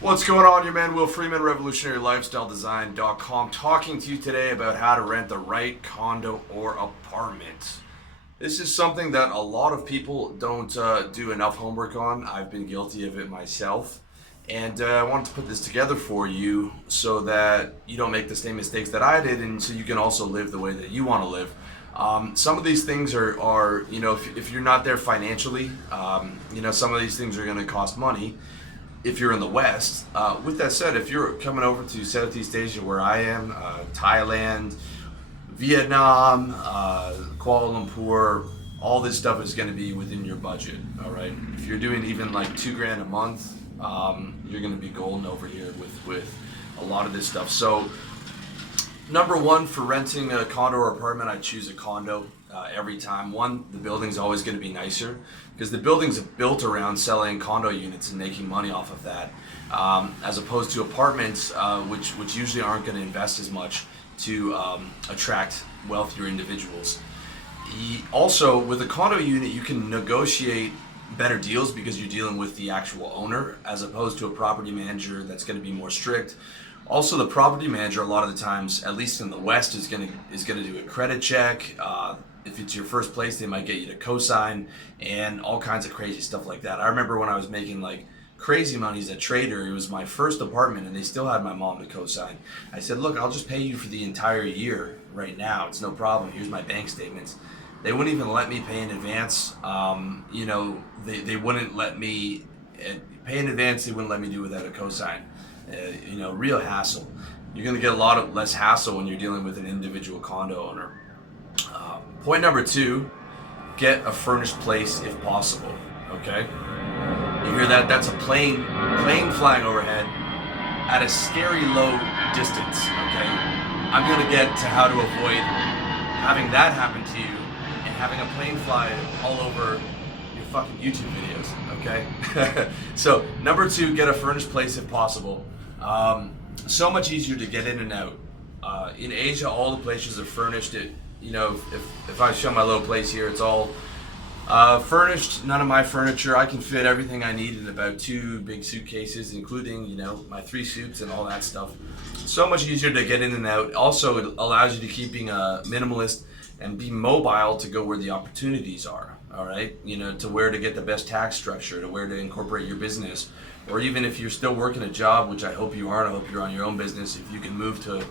What's going on? Your man Will Freeman, RevolutionaryLifestyleDesign.com, talking to you today about how to rent the right condo or apartment. This is something that a lot of people don't do enough homework on. I've been guilty of it myself. And I wanted to put this together for you so that you don't make the same mistakes that I did, and so you can also live the way that you want to live. Some of these things are if you're not there financially, some of these things are going to cost money if you're in the West. With that said, if you're coming over to Southeast Asia where I am, Thailand, Vietnam, Kuala Lumpur, all this stuff is going to be within your budget, all right? If you're doing even like $2,000 a month, you're going to be golden over here with a lot of this stuff. So number one, for renting a condo or apartment, I choose a condo every time. One, the building's always going to be nicer because the buildings are built around selling condo units and making money off of that, as opposed to apartments, which usually aren't going to invest as much to attract wealthier individuals. Also, with a condo unit, you can negotiate better deals because you're dealing with the actual owner as opposed to a property manager that's going to be more strict. Also, the property manager, a lot of the times, at least in the West, is gonna do a credit check. If it's your first place, they might get you to co-sign and all kinds of crazy stuff like that. I remember when I was making like crazy money as a trader, it was my first apartment and they still had my mom to co-sign. I said, look, I'll just pay you for the entire year right now. It's no problem. Here's my bank statements. They wouldn't even let me pay in advance. They wouldn't let me pay in advance. They wouldn't let me do without a co-sign. Real hassle. You're going to get a lot of less hassle when you're dealing with an individual condo owner. Point number two, get a furnished place if possible. Okay? You hear that? That's a plane flying overhead at a scary low distance. Okay? I'm going to get to how to avoid having that happen to you and having a plane fly all over your fucking YouTube videos. Okay? So number two, get a furnished place if possible. So much easier to get in and out. In Asia, all the places are furnished. If I show my little place here, it's all furnished. None of my furniture. I can fit everything I need in about 2 big suitcases, including my 3 suits and all that stuff. So much easier to get in and out. Also, it allows you to keep being a minimalist and be mobile to go where the opportunities are. All right, to where to get the best tax structure, to where to incorporate your business, or even if you're still working a job, which I hope you are, and I hope you're on your own business, if you can move to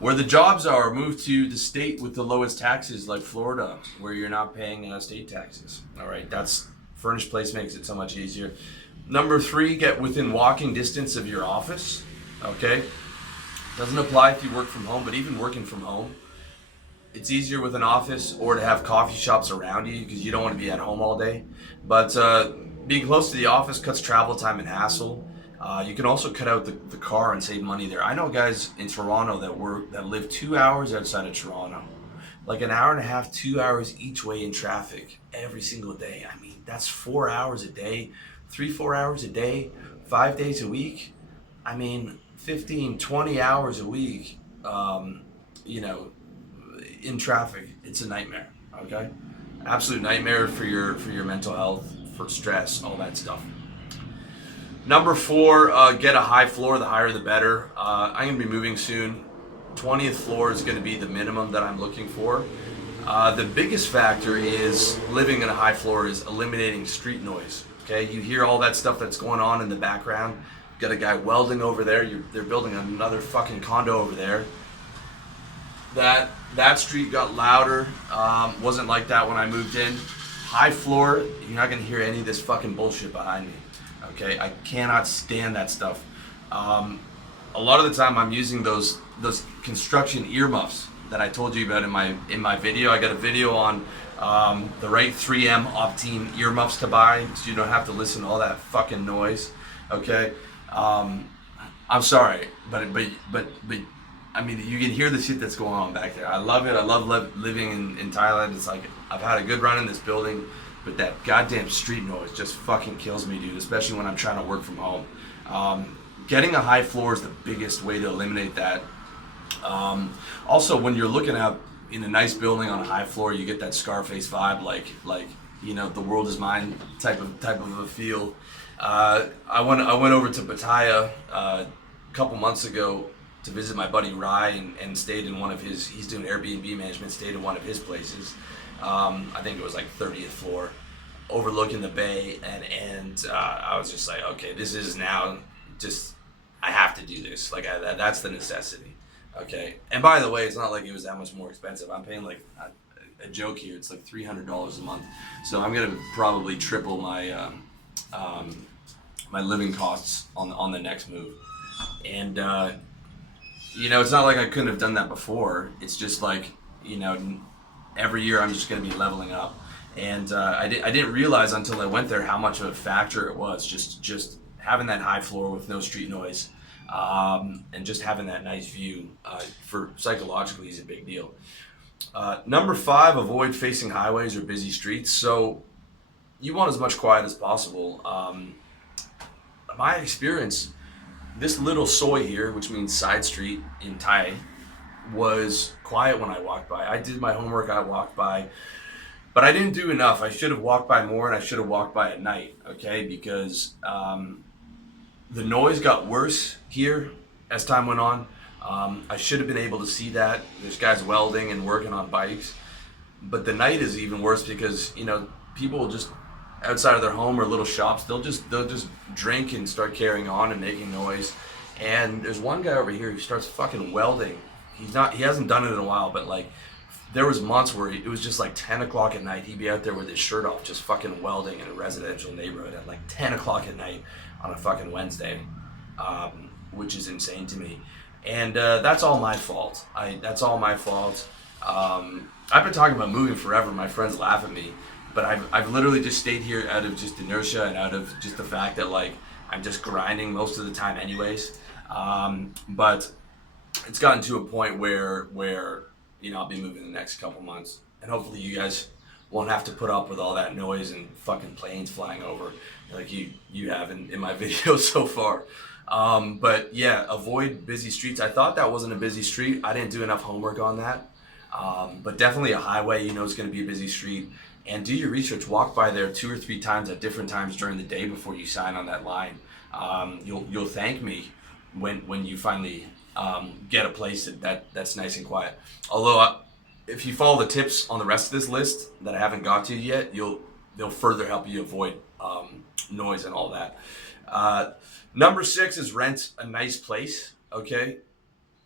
where the jobs are, move to the state with the lowest taxes like Florida, where you're not paying state taxes. All right, that's furnished place makes it so much easier. Number three, get within walking distance of your office. Okay, doesn't apply if you work from home, but even working from home, it's easier with an office or to have coffee shops around you because you don't want to be at home all day. But being close to the office cuts travel time and hassle. You can also cut out the car and save money there. I know guys in Toronto that live 2 hours outside of Toronto, like an hour and a half, 2 hours each way in traffic every single day. I mean, that's 4 hours a day, 3-4 hours a day, 5 days a week. I mean, 15, 20 hours a week. In traffic, it's a nightmare. Okay, absolute nightmare for your mental health, for stress, all that stuff. Number four, get a high floor. The higher the better. I'm gonna be moving soon. 20th floor is gonna be the minimum that I'm looking for. The biggest factor is living in a high floor is eliminating street noise. Okay, you hear all that stuff that's going on in the background. Got a guy welding over there. They're building another fucking condo over there. That street got louder. Wasn't like that when I moved in. High floor, you're not gonna hear any of this fucking bullshit behind me. Okay, I cannot stand that stuff. A lot of the time, I'm using those construction earmuffs that I told you about in my video. I got a video on the right 3M Optime earmuffs to buy, so you don't have to listen to all that fucking noise. Okay, I'm sorry, but I mean, you can hear the shit that's going on back there. I love it. I love living in Thailand. It's like I've had a good run in this building, but that goddamn street noise just fucking kills me, dude, especially when I'm trying to work from home. Getting a high floor is the biggest way to eliminate that. Also, when you're looking out in a nice building on a high floor, you get that Scarface vibe, like the world is mine type of a feel. I went over to Pattaya a couple months ago to visit my buddy Rye and stayed in one of his. He's doing Airbnb management. Stayed in one of his places. I think it was like 30th floor, overlooking the bay, and I was just like, okay, this is now just I have to do this. Like that's the necessity. Okay, and by the way, it's not like it was that much more expensive. I'm paying like a joke here. It's like $300 a month, so I'm gonna probably triple um, my living costs on the next move. And it's not like I couldn't have done that before. It's just like every year I'm just gonna be leveling up. And I didn't realize until I went there how much of a factor it was. Just having that high floor with no street noise, and just having that nice view for psychologically is a big deal. Number 5, avoid facing highways or busy streets. So you want as much quiet as possible. My experience, this little soy here, which means side street in Thai, was quiet when I walked by. I did my homework, I walked by, but I didn't do enough. I should have walked by more, and I should have walked by at night, okay? Because the noise got worse here as time went on. I should have been able to see that. There's guys welding and working on bikes. But the night is even worse because, people just outside of their home or little shops, they'll just drink and start carrying on and making noise. And there's one guy over here who starts fucking welding. He hasn't done it in a while, but like there was months where it was just like 10 o'clock at night. He'd be out there with his shirt off, just fucking welding in a residential neighborhood at like 10 o'clock at night on a fucking Wednesday, which is insane to me. And that's all my fault. That's all my fault. I've been talking about moving forever. My friends laugh at me, but I've literally just stayed here out of just inertia and out of just the fact that like I'm just grinding most of the time anyways. But it's gotten to a point where I'll be moving the next couple months, and hopefully you guys won't have to put up with all that noise and fucking planes flying over like you have in my videos so far. But yeah, avoid busy streets. I thought that wasn't a busy street. I didn't do enough homework on that. But definitely a highway, is going to be a busy street. And do your research. Walk by there 2 or 3 times at different times during the day before you sign on that line. You'll thank me when you finally get a place that's nice and quiet. Although if you follow the tips on the rest of this list that I haven't got to yet, they'll further help you avoid noise and all that. Number 6 is rent a nice place, okay?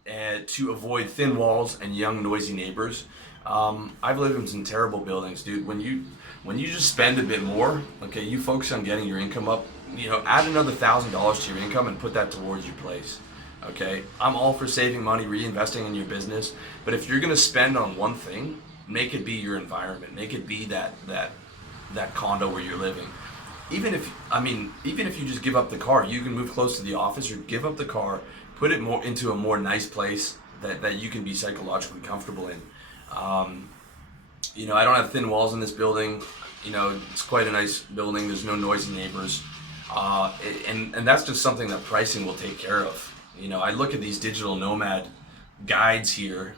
And to avoid thin walls and young, noisy neighbors. I've lived in some terrible buildings, dude. When you just spend a bit more, okay, you focus on getting your income up. Add another $1,000 to your income and put that towards your place. Okay, I'm all for saving money, reinvesting in your business. But if you're gonna spend on one thing, make it be your environment. Make it be that condo where you're living. Even if you just give up the car, you can move close to the office or give up the car, put it more into a more nice place that you can be psychologically comfortable in. I don't have thin walls in this building. It's quite a nice building. There's no noisy neighbors, and that's just something that pricing will take care of. I look at these digital nomad guides here,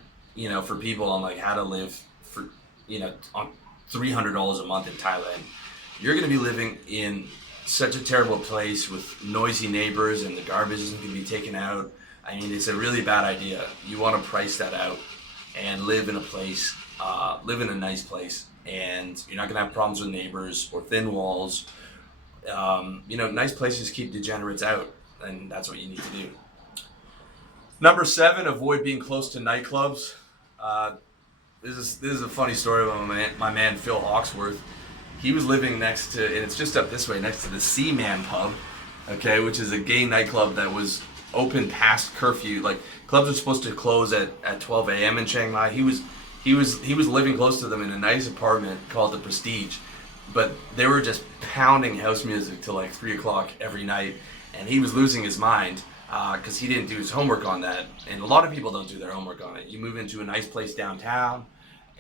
for people on like how to live for, on $300 a month in Thailand. You're going to be living in such a terrible place with noisy neighbors and the garbage isn't going to be taken out. I mean, it's a really bad idea. You want to price that out and live in a place, live in a nice place, and you're not going to have problems with neighbors or thin walls. Nice places keep degenerates out, and that's what you need to do. Number 7, avoid being close to nightclubs. This is a funny story about my man Phil Hawksworth. He was living next to, and it's just up this way, next to the Seaman Pub, okay, which is a gay nightclub that was open past curfew. Like clubs are supposed to close at 12 a.m. in Chiang Mai. He was living close to them in a nice apartment called the Prestige, but they were just pounding house music till like 3 o'clock every night, and he was losing his mind because he didn't do his homework on that. And a lot of people don't do their homework on it. You move into a nice place downtown,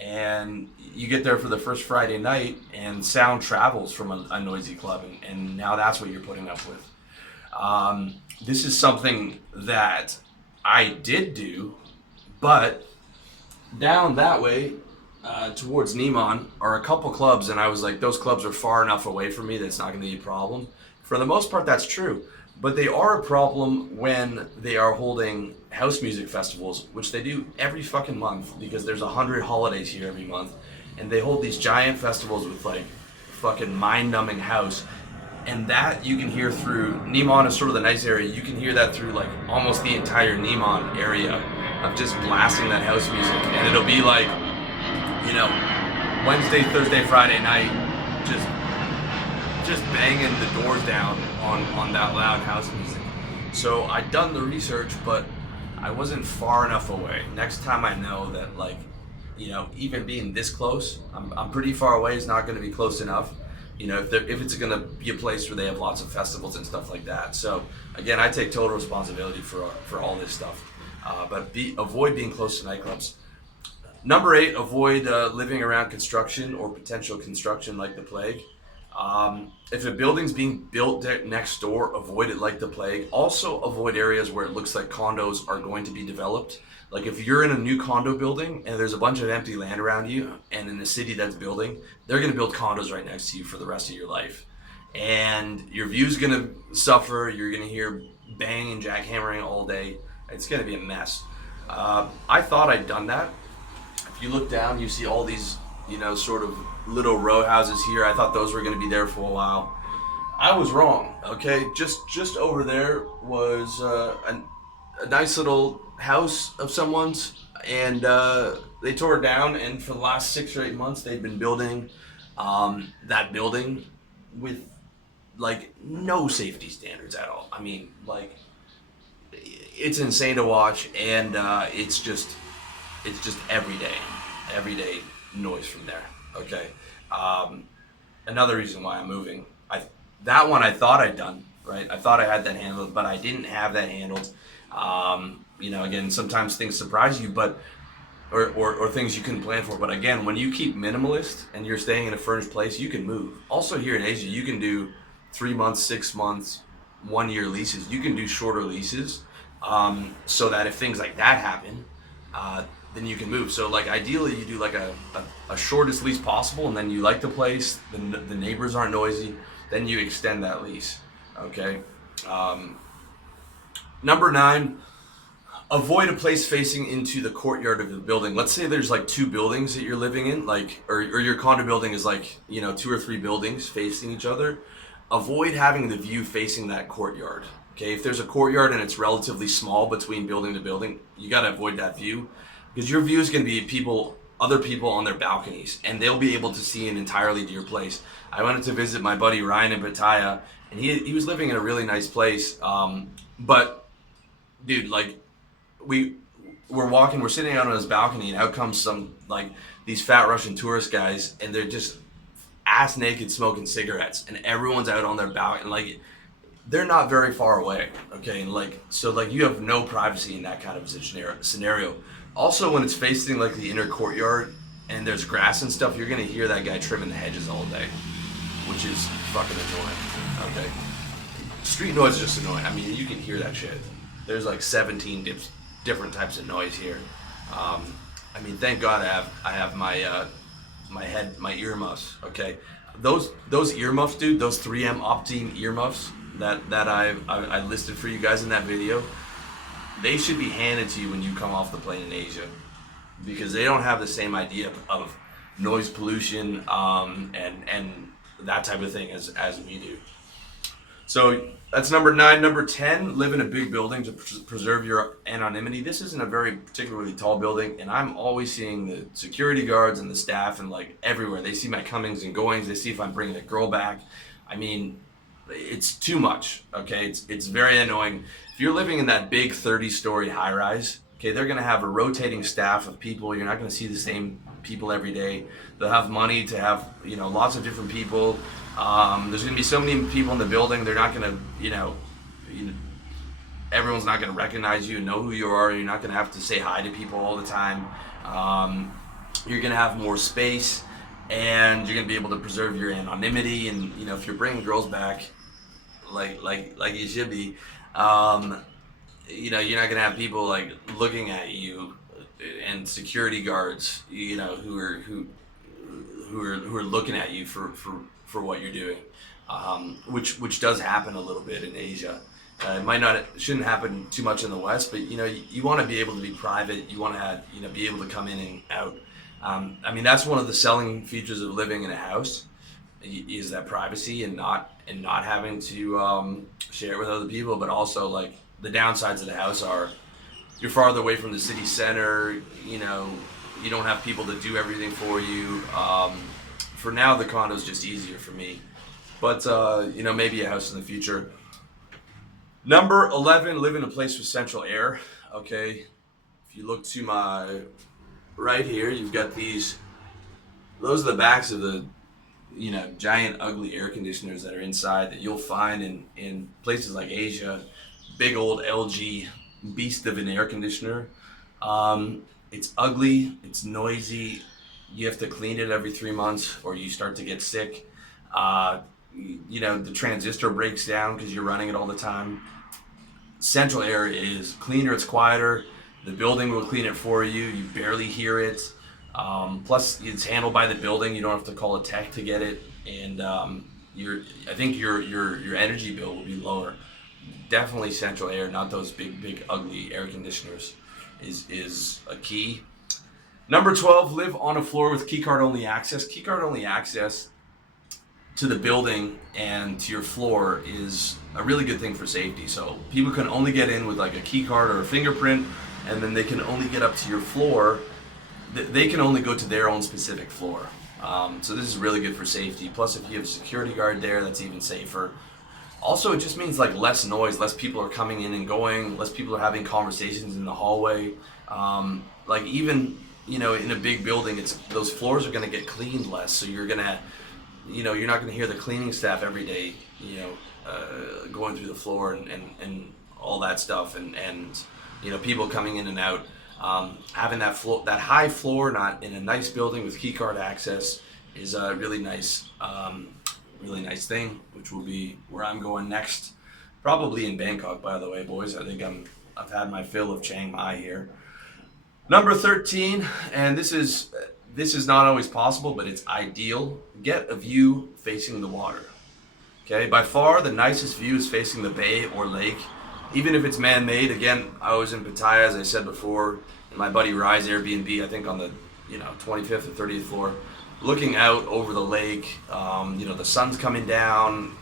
and you get there for the first Friday night, and sound travels from a noisy club, and now that's what you're putting up with. This is something that I did do, but down that way towards Neiman are a couple clubs, and I was like, those clubs are far enough away from me that it's not going to be a problem. For the most part, that's true. But they are a problem when they are holding house music festivals, which they do every fucking month because there's 100 holidays here every month, and they hold these giant festivals with like fucking mind-numbing house, and that you can hear through. Neiman is sort of the nice area. You can hear that through like almost the entire Neiman area of just blasting that house music, and it'll be like, you know, Wednesday, Thursday, Friday night, just banging the doors down on that loud house music. So I'd done the research, but I wasn't far enough away. Next time I know that, like, you know, even being this close, I'm pretty far away is not going to be close enough. You know, if it's going to be a place where they have lots of festivals and stuff like that. So again, I take total responsibility for all this stuff. But avoid being close to nightclubs. Number 8, avoid living around construction or potential construction like the plague. If a building's being built next door, avoid it like the plague. Also avoid areas where it looks like condos are going to be developed. Like if you're in a new condo building and there's a bunch of empty land around you, and in the city that's building, they're going to build condos right next to you for the rest of your life. And your view's going to suffer. You're going to hear bang and jackhammering all day. It's going to be a mess. I thought I'd done that. If you look down, you see all these, you know, sort of little row houses here. I thought those were going to be there for a while. I was wrong. Okay, just over there was a nice little house of someone's, and they tore it down. And for the last 6 or 8 months, they've been building that building with like no safety standards at all. I mean, like, it's insane to watch, and it's just everyday noise from there. Okay. Another reason why I'm moving. That one I thought I'd done, right? I thought I had that handled, but I didn't have that handled. You know, again, sometimes things surprise you, but or things you couldn't plan for. But again, when you keep minimalist and you're staying in a furnished place, you can move. Also here in Asia, you can do 3 months, 6 months, 1 year leases. You can do shorter leases, so that if things like that happen, then you can move. So like ideally you do like a shortest lease possible, and then you like the place, the neighbors aren't noisy, then you extend that lease. Okay. Number 9, avoid a place facing into the courtyard of the building. Let's say there's like 2 buildings that you're living in, like, or your condo building is like, you know, 2 or 3 buildings facing each other. Avoid having the view facing that courtyard. Okay, if there's a courtyard and it's relatively small between building to building, you got to avoid that view, because your view is going to be other people on their balconies, and they'll be able to see in entirely to your place. I went to visit my buddy Ryan in Pattaya, and he was living in a really nice place, but dude, like, we're sitting out on his balcony, and out comes some, like, these fat Russian tourist guys, and they're just ass naked smoking cigarettes, and everyone's out on their balcony, like, they're not very far away. Okay, and like, so like you have no privacy in that kind of scenario. Also, when it's facing like the inner courtyard and there's grass and stuff, you're gonna hear that guy trimming the hedges all day, which is fucking annoying. Okay, street noise is just annoying. I mean, you can hear that shit. There's like 17 different types of noise here. I mean, thank God I have my earmuffs. Okay, those earmuffs, dude, those 3M Optime earmuffs that I listed for you guys in that video, they should be handed to you when you come off the plane in Asia, because they don't have the same idea of noise pollution and that type of thing as we do. So that's number 9. Number 10, live in a big building to preserve your anonymity. This isn't a very particularly tall building, and I'm always seeing the security guards and the staff and like everywhere. They see my comings and goings. They see if I'm bringing a girl back. I mean, it's too much. Okay, it's very annoying. If you're living in that big 30-story high-rise, okay, they're gonna have a rotating staff of people. You're not gonna see the same people every day. They'll have money to have, you know, lots of different people. There's gonna be so many people in the building. They're not gonna, everyone's not gonna recognize you and know who you are. You're not gonna have to say hi to people all the time. You're gonna have more space, and you're gonna be able to preserve your anonymity. And you know, if you're bringing girls back, like you should be, you know, you're not gonna have people like looking at you and security guards, you know, who are looking at you for what you're doing. which does happen a little bit in Asia. Shouldn't happen too much in the West, but you want to be able to be private. You want to be able to come in and out. I mean, that's one of the selling features of living in a house is that privacy and not having to share it with other people. But also, like, the downsides of the house are you're farther away from the city center. You don't have people to do everything for you. For now, the condo is just easier for me. But maybe a house in the future. Number 11, live in a place with central air. Okay, if you look to my right here, you've got these. Those are the backs of the giant ugly air conditioners that are inside that you'll find in places like Asia. Big old LG beast of an air conditioner. It's ugly, it's noisy. You have to clean it every 3 months or you start to get sick. The transistor breaks down because you're running it all the time. Central air is cleaner, it's quieter. The building will clean it for you. You barely hear it. Plus, it's handled by the building. You don't have to call a tech to get it, and I think your energy bill will be lower. Definitely central air, not those big ugly air conditioners, is a key. Number 12, live on a floor with keycard only access. Keycard only access to the building and to your floor is a really good thing for safety. So people can only get in with like a key card or a fingerprint, and then they can only get up to your floor. They can only go to their own specific floor. So this is really good for safety. Plus, if you have a security guard there, that's even safer. Also, it just means like less noise, less people are coming in and going, less people are having conversations in the hallway. Like even in a big building, those floors are going to get cleaned less. So you're gonna you're not going to hear the cleaning staff every day, going through the floor and all that stuff, and people coming in and out. Having that high floor, not in a nice building with keycard access, is a really nice thing, which will be where I'm going next. Probably in Bangkok, by the way, boys. I think I've had my fill of Chiang Mai here. Number 13, and this is not always possible, but it's ideal. Get a view facing the water. Okay, by far the nicest view is facing the bay or lake, even if it's man-made. Again, I was in Pattaya, as I said before, in my buddy Rye's Airbnb, I think on the 25th or 30th floor, looking out over the lake. The sun's coming down,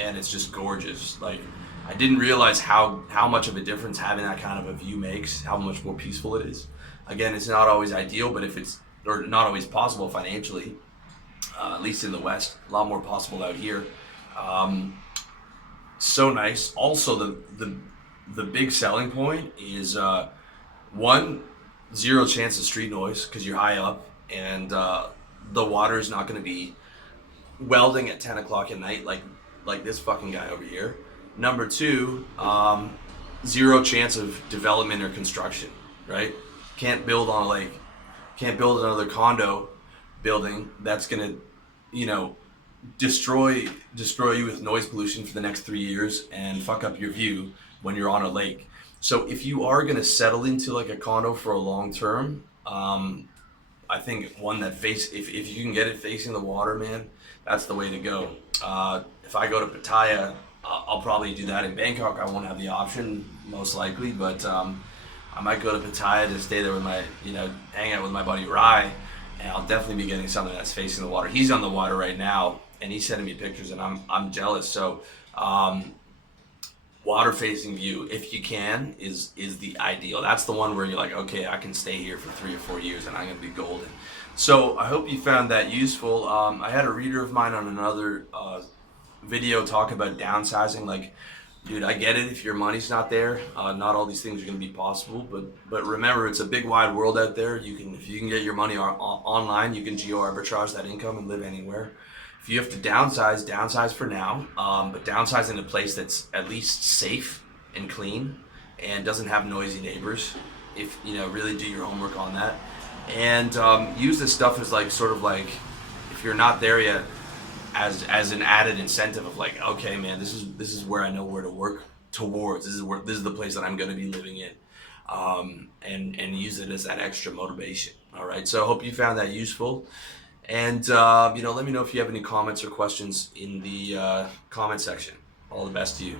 and it's just gorgeous. Like, I didn't realize how much of a difference having that kind of a view makes, how much more peaceful it is. Again, it's not always ideal, but or not always possible financially, at least in the West, a lot more possible out here. So nice. Also, the big selling point is zero chance of street noise because you're high up, and the water is not going to be welding at 10 o'clock at night like this fucking guy over here. Number 2, zero chance of development or construction, right? Can't build on a lake. Can't build another condo building that's going to, destroy you with noise pollution for the next 3 years and fuck up your view when you're on a lake. So if you are going to settle into like a condo for a long term, I think one that if you can get it facing the water, man, that's the way to go. If I go to Pattaya, I'll probably do that. In Bangkok, I won't have the option, most likely, but I might go to Pattaya to stay there with my, hang out with my buddy Rye, and I'll definitely be getting something that's facing the water. He's on the water right now, and he's sending me pictures, and I'm jealous. So, water facing view, if you can, is the ideal. That's the one where you're like, okay, I can stay here for 3 or 4 years, and I'm gonna be golden. So I hope you found that useful. I had a reader of mine on another video talk about downsizing. Like, dude, I get it if your money's not there. Not all these things are going to be possible, but remember, it's a big wide world out there. If you can get your money online, you can geo arbitrage that income and live anywhere. If you have to downsize for now, but downsize in a place that's at least safe and clean and doesn't have noisy neighbors. If really do your homework on that, and use this stuff as sort of like if you're not there yet, as an added incentive of like, okay, man, this is where I know where to work towards. This is the place that I'm going to be living in, and use it as that extra motivation. All right. So I hope you found that useful. And let me know if you have any comments or questions in the comment section. All the best to you.